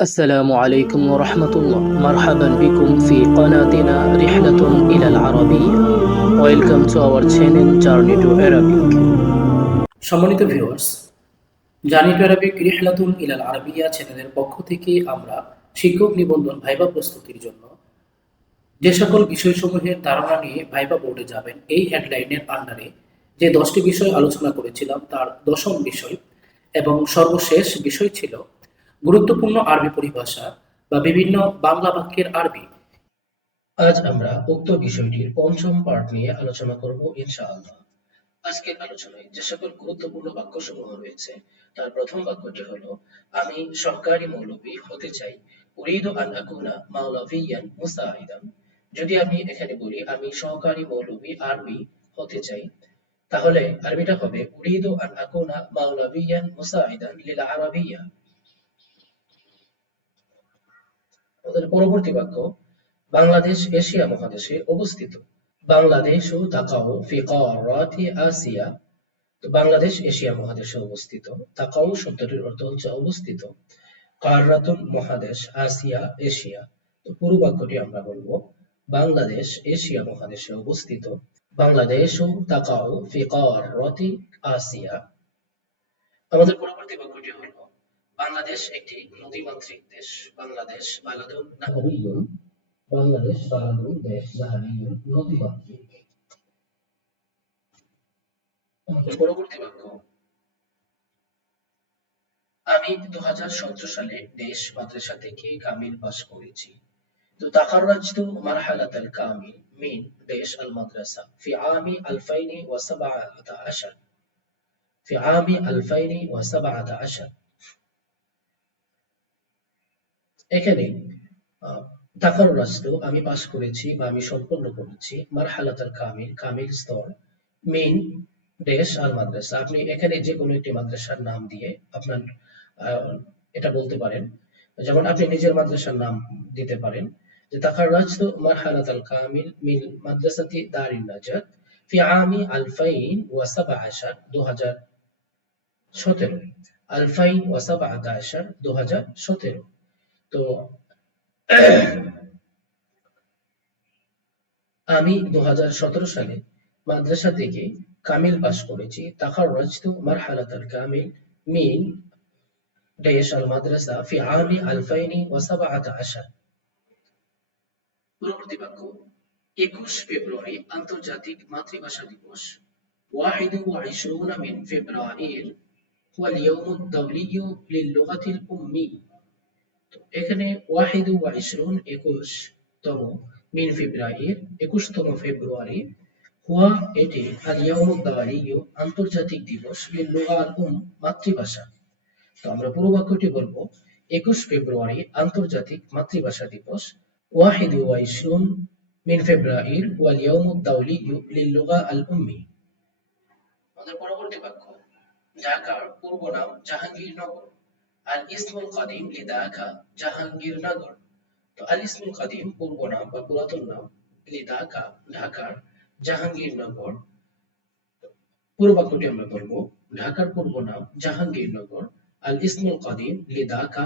السلام عليكم ورحمة الله مرحبا بكم في قناتنا رحلة إلى العربية Welcome to our channel Journey to Arabic সম্মানিত viewers journey two Arabic রিহলাতুন ইলাল আরবিয়া চ্যানেলের পক্ষ থেকে আমরা শিক্ষক নিবন্ধন ভাইবা প্রস্তুতির জন্য যে সকল বিষয়সমূহের ধারণা নিয়ে ভাইবা বোর্ডে যাবেন এই হেডলাইনের আন্ডারে যে দশটি বিষয় আলোচনা করেছিলাম তার দশম বিষয় এবং সর্বশেষ বিষয় ছিল গুরুত্বপূর্ণ আরবি পরিভাষা বা বিভিন্ন বাংলা বাক্যের আরবি। আজ আমরা উক্ত বিষয়টির পঞ্চম পার্ট নিয়ে আলোচনা করব ইনশাআল্লাহ। আজকের আলোচনায় যে সকল গুরুত্বপূর্ণ বাক্য সমূহ রয়েছে, তার প্রথম বাক্যটি হলো, আমি সহকারী মৌলবী হতে চাই। উরিদু আন আকুনা মাওলাভিয়ান মুসাহিদান যদি আমি এখানে বলি, আমি সহকারী মৌলবী আরবি হতে চাই, তাহলে আরবিটা হবে, উরিদু আন আকুনা মাওলাভিয়ান মুসাহিদান লিল আরাবিয়া। আমাদের পরবর্তী বাক্য, বাংলাদেশ, এশিয়া মহাদেশে অবস্থিত। বাংলাদেশ ও তাকাও ফি কারাতি আসিয়া। তো বাংলাদেশ, এশিয়া মহাদেশে অবস্থিত। তাকাও শব্দটির অর্থ হচ্ছে অবস্থিত। কারাতুন মহাদেশ, আসিয়া, এশিয়া। তো পুরো বাক্যটি আমরা বলব, বাংলাদেশ, এশিয়া মহাদেশে অবস্থিত। বাংলাদেশ ও তাকাও ফি কারাতি আসিয়া। আমাদের পরবর্তী বাক্যটি হলো বাংলাদেশ একটি নদীমাতৃক দেশ বাংলাদেশ বালাদুন নাহরিয়ুন বাংলাদেশ বালাদুন দেশ নাহরিয়ুন নদীমাতৃক আমাদের পরবর্তী বাক্য আমি দু সালে দেশ মাদ্রাসা থেকে কামিল পাশ করেছি তো তাকাররাজতু মারহালাতাল কামিল মিন দেশ আল মাদ্রাসা في عام 2017 في عام 2017 এখানে তাকার রাষ্ট্র আমি পাস করেছি বা আমি সম্পন্ন করেছি, মারহালাতাল কামিল কামিল স্তর, মেইন দেশ আল মাদ্রাসা। আপনি এখানে যে কোনো একটি মাদ্রাসার নাম দিয়ে আপনার এটা বলতে পারেন। যেমন আপনি নিজের মাদ্রাসার নাম দিতে পারেন, যে তাকার রাষ্ট্র মারহালাতাল কামিল মিন মাদ্রাসাতি দারিন নাজাত ফি আমি আলফাইন ওয়াসাবা আশার দু হাজার সতেরো। আলফাইন ওয়াসাবা আশার দু হাজার সতেরো। তো আমি দু সালে মাদ্রাসা থেকে কামিল পাশ করেছি তাখাররাজতু মারহালাতাল কামিল মিন দেশ আল মাদ্রাসা ফি আমি আলফাইনি ওয়াসাবাআতা আশার পরবর্তী বাক্য একুশ ফেব্রুয়ারি আন্তর্জাতিক মাতৃভাষা দিবস واحد وعشرون من فبراير هو اليوم الدولي للغة الأمي এখানে ওয়াহিদু ওয়া একুশ তম মিন ফেব্রুয়ারি, একুশতম ফেব্রুয়ারি। হুয়া, এটি আন্তর্জাতিক দিবস উম মাতৃভাষা। তো আমরা পুরো বাক্যটি বলব, একুশ ফেব্রুয়ারি আন্তর্জাতিক মাতৃভাষা দিবস, ওয়াহিদু ওয়া মিন ফেব্রুয়ারি, ওয়াল ইয়াউমুদ্দাওয়ালিয়ু লিল লুগা আল উম্মি। আমাদের পরবর্তী বাক্য, ঢাকার পূর্ব নাম জাহাঙ্গীরনগর। আল ইসমুল কাদিম লিদাকা জাহাঙ্গীরনগর। তো আল ইসমুল কাদিম পূর্ব নাম বা পুরাতন নাম লিদাকা ঢাকার জাহাঙ্গীরনগর। আমরা ঢাকার পূর্ব নাম জাহাঙ্গীরনগর আল ইসমুল কাদিম লিদাকা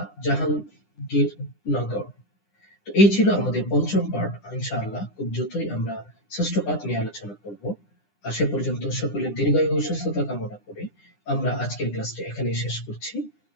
তো এই ছিল আমাদের পঞ্চম পাঠ, ইনশাআল্লাহ খুব দ্রুতই আমরা ষষ্ঠ পার্ট নিয়ে আলোচনা করব। আর পর্যন্ত সকলের দীর্ঘায়ু ও সুস্থতা কামনা করে আমরা আজকের ক্লাসটি এখানেই শেষ করছি।